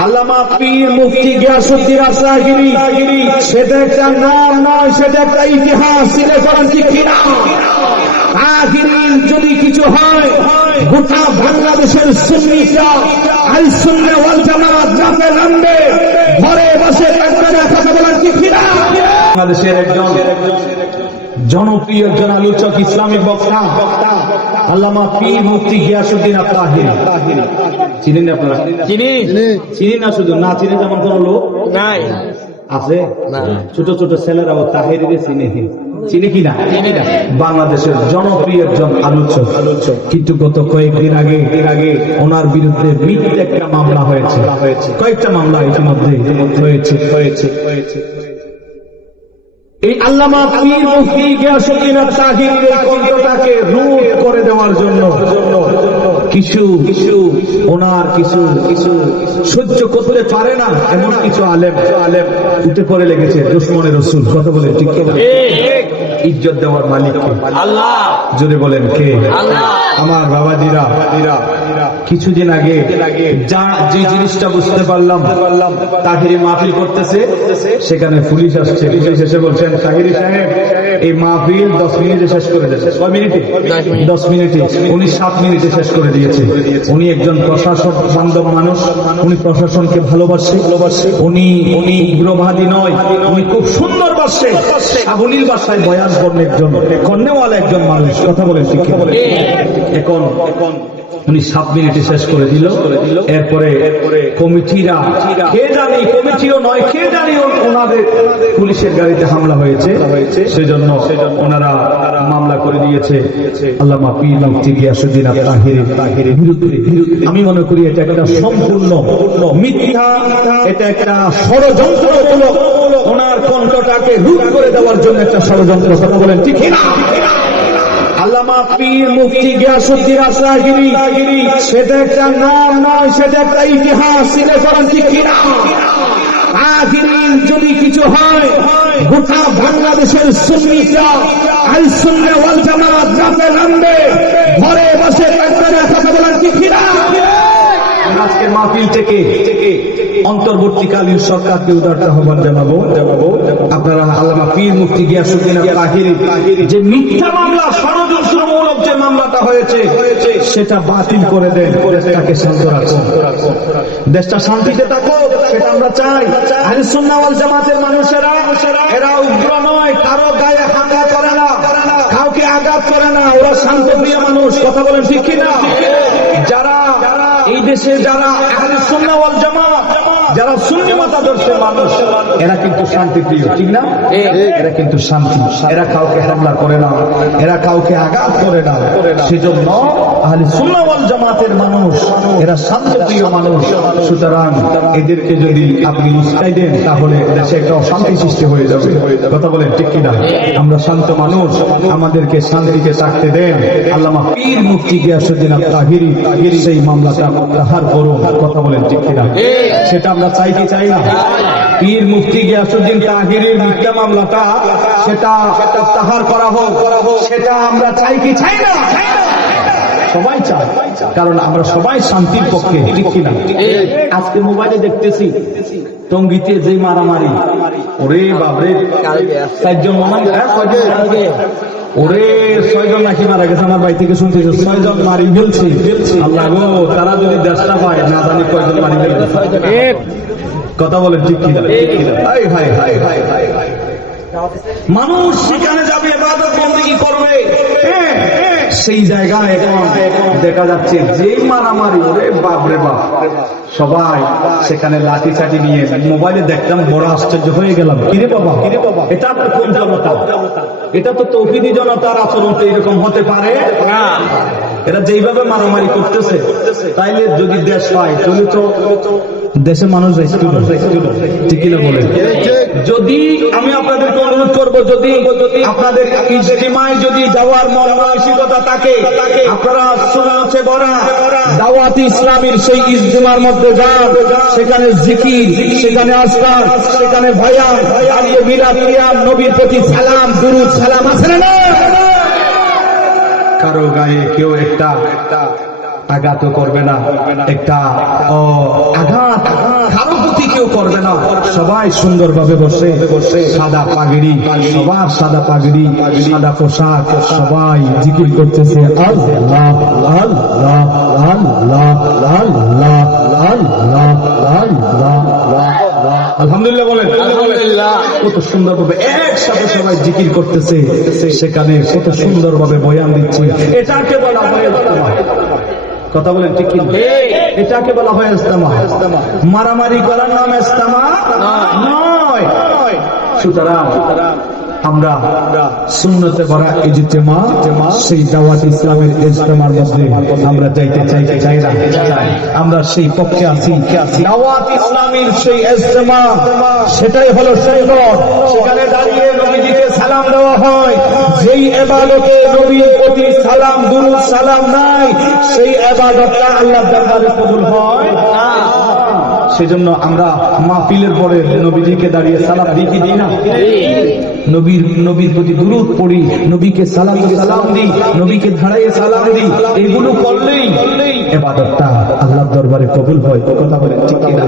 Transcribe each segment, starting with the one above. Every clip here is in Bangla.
আল্লামা পীর মুফতি গিয়াসুদ্দিন আসাগিরি সেটা একটা নাম নয় সেটা একটা ইতিহাস যদি কিছু হয়, গোটা বাংলাদেশের বাংলাদেশের একজন জনপ্রিয় একজন আলোচক ইসলামিক বক্তা আল্লামা পীর মুফতি গিয়াসুদ্দিন আত্মাহির চিনেন আপনারা? চিনি। চিনি। না শুধু? না চিনে যেমন কোন লোক? নাই। আছে? ছোট ছোট ছেলেরাও চিনে চিনে কি না। বাংলাদেশের জনপ্রিয় একজন আলোচক আলোচক কিন্তু গত কয়েকদিন আগে এর আগে ওনার বিরুদ্ধে মিথ্যে একটা মামলা হয়েছে। কয়েকটা মামলা ইতিমধ্যে হয়েছে। হয়েছে। হয়েছে। এই আল্লামা পীর মুফতি গিয়াসউদ্দিন তাহিরের এই কণ্ঠটাকে রূপ করে দেওয়ার জন্য কিছু কিছু ওনার কিছু কিছু সহ্য করতে পারে না এমন কিছু আলেম আলেম উঠে পড়ে লেগেছে দুশ্মনের রসুল। কথা বলে ঠিক ইজ্জত দেওয়ার মালিককে। আল্লাহ। জোরে বলেন কে? আল্লাহ। আমার বাবাজিরা। কিছুদিন আগে যা যে জিনিসটা বুঝতে পারলাম তাহিরি মাহফিল করতেছে সেখানে পুলিশ আসছে। পুলিশ এসে বলছেন তাহিরি সাহেব এই মাহফিল দশ মিনিটে শেষ করে দিয়েছে কয় মিনিটে? দশ মিনিটে। উনি সাত মিনিটে শেষ করে দিয়েছে। উনি একজন প্রশাসন বান্ধব মানুষ। উনি প্রশাসনকে ভালোবাসে। উনি উনি উগ্রবাদী নয়। উনি খুব সুন্দর বাসে। সাবলীল বাসায় বয়ান করেন একজন। কন্যাওয়ালা একজন মানুষ। কথা বলেন? এখন এখন উনি সাত মিনিটে শেষ করে দিল। এরপরে কমিটিরা, কে জানি কমিটিও নয়, কে জানি ওনাদের পুলিশের গাড়িতে হামলা হয়েছে। সেজন্য ওনারা মামলা করে দিয়েছে। আল্লামা পীর মুফতি গিয়াসুদ্দিন তাহিরের বিরুদ্ধে। আমি মনে করি এটা একটা সম্পূর্ণ মিথ্যা, এটা একটা ষড়যন্ত্রমূলক। ওনার কণ্ঠটাকে রূপ করে দেওয়ার জন্য একটা ষড়যন্ত্র। কথা বলেন ঠিক না আল্লামা পীর মুফতি গিয়াসুদ্দিন সেটা একটা নাম নয় সেটা একটা ইতিহাস যদি কিছু হয়, গোটা বাংলাদেশের মাহফিল থেকে অন্তর্বর্তীকালীন সরকারকে উদারতা আহ্বান জানাব জানাব, আপনারা আল্লামা পীর মুফতি গিয়াসুদ্দিন যে মিথ্যা মামলা ষড়যন্ত্রমূলক যে মামলাটা হয়েছে, সেটা বাতিল করে দেন, দেশটাকে শান্ত রাখুন। দেশটা শান্তিতে থাকুক, সেটা আমরা চাই। আহলে সুন্নাহ ওয়াল জামাতের মানুষেরা, এরা উগ্র নয়, কারও গায়ে হামলা করে না, কাউকে আঘাত করে না, ওরা শান্ত প্রিয় মানুষ, কথা বলেন ঠিক যারা, এই দেশে যারা আহলে সুন্নাহ ওয়াল জামাত যারা সুন্নি মতাদর্শের মানুষ এরা কিন্তু শান্তি প্রিয় ঠিক না? এরা কিন্তু শান্তি। এরা কাউকে হামলা করে না এরা কাউকে আঘাত করে না। সেজন্য আহলে সুন্নাহ জামাতের মানুষ এরা শান্ত প্রিয় মানুষ। সুতরাং এদেরকে যদি আপনি উস্কাই দেন তাহলে দেশে একটা অশান্তি সৃষ্টি হয়ে যাবে। কথা বলেন ঠিক কিনা? আমরা শান্ত মানুষ আমাদেরকে শান্তিতে থাকতে দেন। আল্লামা পীর গিয়াসুদ্দিন সেই মামলাটা প্রত্যাহার করুন। কথা বলেন ঠিক কিনা? সেটা আমরা চাই কি চাই না? পীর মুফতি গিয়াসুদ্দিন তাহিরের মিথ্যা মামলাটা, সেটা প্রত্যাহার করা হোক, সেটা আমরা চাই কি চাই না? সবাই কারণ আমরা সবাই শান্তির পক্ষে কিনা আজকে মোবাইলে দেখতেছি, টঙ্গিতে যে মারামারি, ওরে বাবরে ওরে ছয়জন নাকি মারা গেছে আমার বাড়ি থেকে শুনছি ছয়জন মারি ফেলছে। আল্লাহ গো তারা যদি দেশটা পায় না জানি কয়জন মারি ফেলছে কথা বলে ঠিক কি ভাই হাই হাই হাই হাই হাই মানুষ সেখানে যাবে এবাদত বন্দী করবে? হ্যাঁ, সেই জায়গায় এখন দেখা যাচ্ছে যে মারামারি ওরে বাপরে বাপ। সবাই সেখানে লাঠি চাটি নিয়ে মোবাইলে দেখলাম বড় আশ্চর্য হয়ে গেলাম। কিরে বাবা কিরে বাবা? এটা তো কোন জনতা? এটা তো তৌহিদি জনতার আচরণ তো এরকম হতে পারে? না। এরা যেইভাবে মারামারি করতেছে তাইলে যদি দেশ পায় তাহলে তো দেশের মানুষ ঠিকই না বলেন যদি আমি আপনাদেরকে অনুরোধ করব, যদি আপনাদের ইজতিমায় যদি যাওয়ার মন মানসিকতা থাকে, আপনারা সুনাচে বড়া দাওয়াত ইসলামের সেই ইজতিমার মধ্যে যান, সেখানে জিকির, সেখানে আসকার সেখানে ভয়ান নবীর প্রতি সালাম, দুরুদ, সালাম আছে না? কারও গায়ে কেউ একটা আঘাত করবে না। একটা আঘাত। করবে না। সবাই সুন্দরভাবে বসে। বসে সাদা পাগড়ি। সবার সাদা পাগড়ি, সাদা পোশাক। সবাই জিকির করতেছে, আল্লাহ আল্লাহ আলহামদুলিল্লাহ বলেন কত সুন্দরভাবে একসাথে সবাই জিকির করতেছে। সেখানে কত সুন্দরভাবে বয়ান দিচ্ছে। এটাকে বলা। কথা বলেন ঠিক কিন্তু এটাকে বলা হয় ইস্তেমা মারামারি করার নাম ইস্তেমা নয়। সুতরাং আমরা সুন্নতে ভরা ইজতেমা সেই দাওয়াত ইসলামের ইজতেমার মধ্যে আমরা যাইতে চাই চাই না? আমরা সেই পক্ষে আছি। দাওয়াত ইসলামের সেই ইজতেমা সেটাই হলো সুন্নত। সেখানে দাঁড়িয়ে নবীজিকে সালাম দেওয়া হয়। যেই এবাদতে নবীর প্রতি সালাম, দুরুদ সালাম নাই, সেই এবাদতটা আল্লাহ দরবারে কবুল হয় না। সেজন্য আমরা মাহফিলের পরে নবীজিকে দাঁড়িয়ে সালাম দিই কি দিই না? নবীর নবীর প্রতি দুরুদ পড়ি, নবীকে সালাম সালাম দিই, নবীকে ধারাইয়ে সালাম দিই, এগুলো করলেই এবাদতটা আল্লাহর দরবারে কবুল হয়। কথা বলে ঠিক কিনা?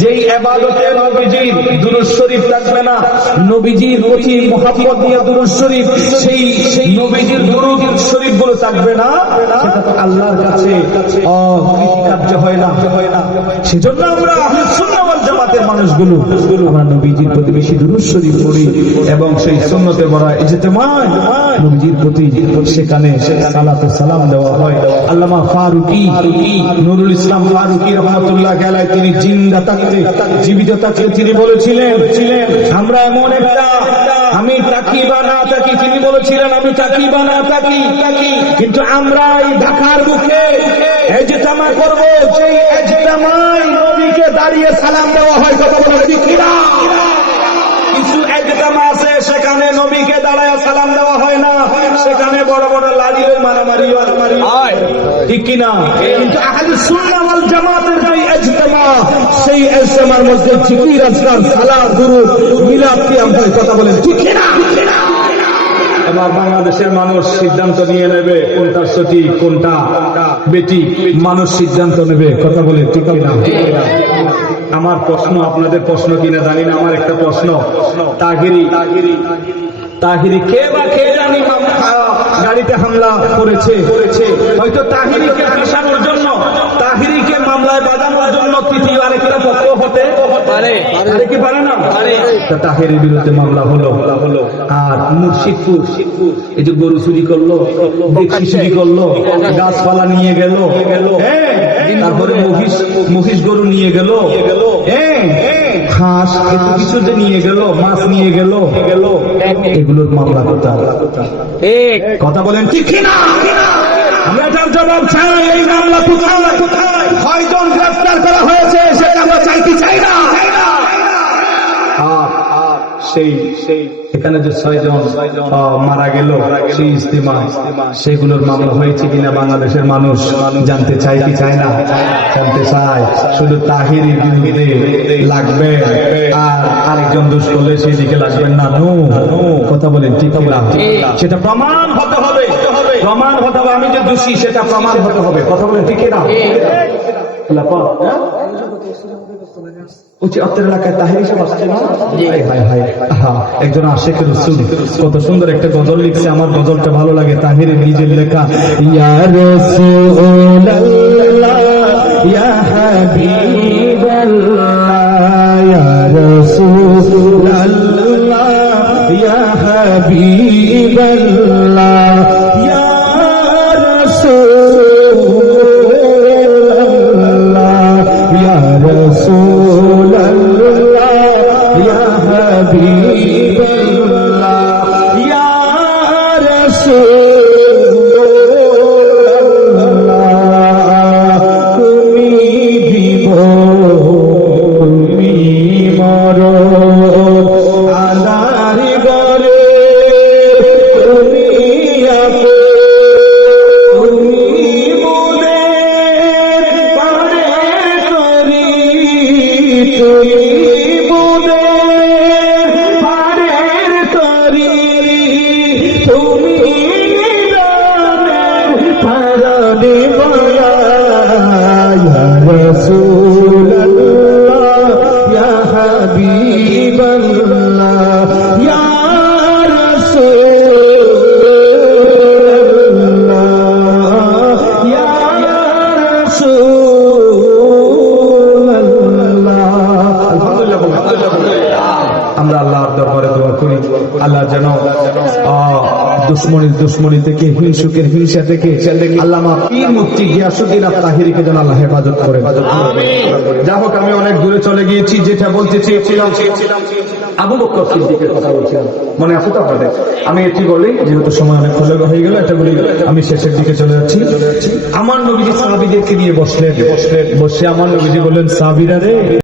যেই এবাদতে নবীজির দুরুদ শরীফ লাগবে না, নবীজির প্রতি মোহাম্মদ দিয়ে দুরুদ শরীফ সেই সেই নবীজির দুরুদ শরীফ গুলো থাকবে না, সেটা তো আল্লাহর কাছে হয় না। সেজন্য আমরা সেখানে আল্লামা নুরুল ইসলাম তিনি জিন্দা থাকতে, জীবিত থাকতে তিনি বলেছিলেন ছিলেন আমরা এমন একটা আমি তাকি বা না থাকি তিনি বলেছিলেন, আমি তাকি বা না থাকি কিন্তু আমরা এই ঢাকার মুখে এজতামা করব সেই এজতামায় নবীকে দাঁড়িয়ে সালাম দেওয়া হয়, কথা বলে ঠিক কিছু একজামা আছে, সেখানে নবীকে দাঁড়ায় সালাম দেওয়া হয় না, সেখানে বড় বড় লাড়িয়ে মারামারি মারামারি। হয়। ঠিক কিনা? কিন্তু আহলে সুন্নাহ ওয়াল জামাতের ইজতেমা, সেই ইজতেমার মধ্যে জিকির, আজকার মিলাদ কথা বলেন ঠিক কিনা? এবার বাংলাদেশের মানুষ সিদ্ধান্ত নিয়ে নেবে কোনটা সঠিক, কোনটা বেটি মানুষ সিদ্ধান্ত নেবে, কথা বলে ঠিক কিনা? আমার প্রশ্ন, আপনাদের প্রশ্ন কিনা জানি না, আমার একটা প্রশ্ন। তাহিরি তাহিরি কে বা কে জানি গাড়িতে হামলা করেছে। হয়তো তাহিরিকে ফাঁসানোর জন্য তাহিরিকে মামলায় বাজানোর জন্য তৃতীয় আরেকটা পক্ষ হতে পারে। পারে। কি পারে না? তা বিরুদ্ধে মামলা হলো। হলো। আর মুর্শিদপুর এই যে গরু চুরি করল চুরি করল গাছপালা নিয়ে গেল হ্যাঁ, তারপরে মহিষ মহিষ গরু নিয়ে গেল হ্যাঁ, হাঁস কিছু যে নিয়ে গেল মাছ নিয়ে গেল গেল। এগুলোর মামলা কথা বলেন ঠিক কিনা? আমরা এটার জবাব চাই এই মামলা কোথায়? কোথায় গ্রেফতার করা হয়েছে সেটা আমরা চাইতে চাই না। সেই এখানে যে ছয়জন মারা গেল, সেই ইস্তেমা সেগুলোর মামলা হয়েছে কিনা বাংলাদেশের মানুষ জানতে চাই কি চায় না? জানতে চায়। শুধু তাহিরের বিরুদ্ধে লাগবে, আর আরেকজন দোষ করলে সেই দিকে লাগবেন না। নো, কথা বলেন, ঠিক সেটা প্রমাণ হতে হবে। প্রমাণ হতে হবে, আমি যে দোষী, সেটা প্রমাণ হতে হবে। কথা বলেন, ঠিক না? উচিত অত্তর এলাকায় তাহির হিসাব আসছে না? একজন আশেখ রসুল। কত সুন্দর একটা গজল লিখছে আমার গজলটা ভালো লাগে তাহিরের নিজের লেখা। ইয়া রাসূলুল্লাহ ইয়া হাবিবাল্লাহ ইয়া রাসূলুল্লাহ ইয়া হাবিবাল্লাহ। you. দুশ্মনী থেকে হিংসুকের হিংসা থেকে আল্লামা পীর মুক্তি গিয়াসুদ্দিন তাহিরিকে যেন আল্লাহ হেফাজত করে যা হোক আমি অনেক দূরে চলে গিয়েছি যেটা বলতে চেয়েছিলাম। আবু বকর সিদ্দিকের কথা বলছিলাম। মনে আছে তো আপনাদের? আমি এটি বলি যেহেতু সময় অনেক হয়ে গেল এটা বলি আমি শেষের দিকে চলে যাচ্ছি। আমার নবীজি সাহাবিদেরকে নিয়ে বসলেন। বসলেন। বসে আমার নবীজি বললেন সাহাবিরা রে।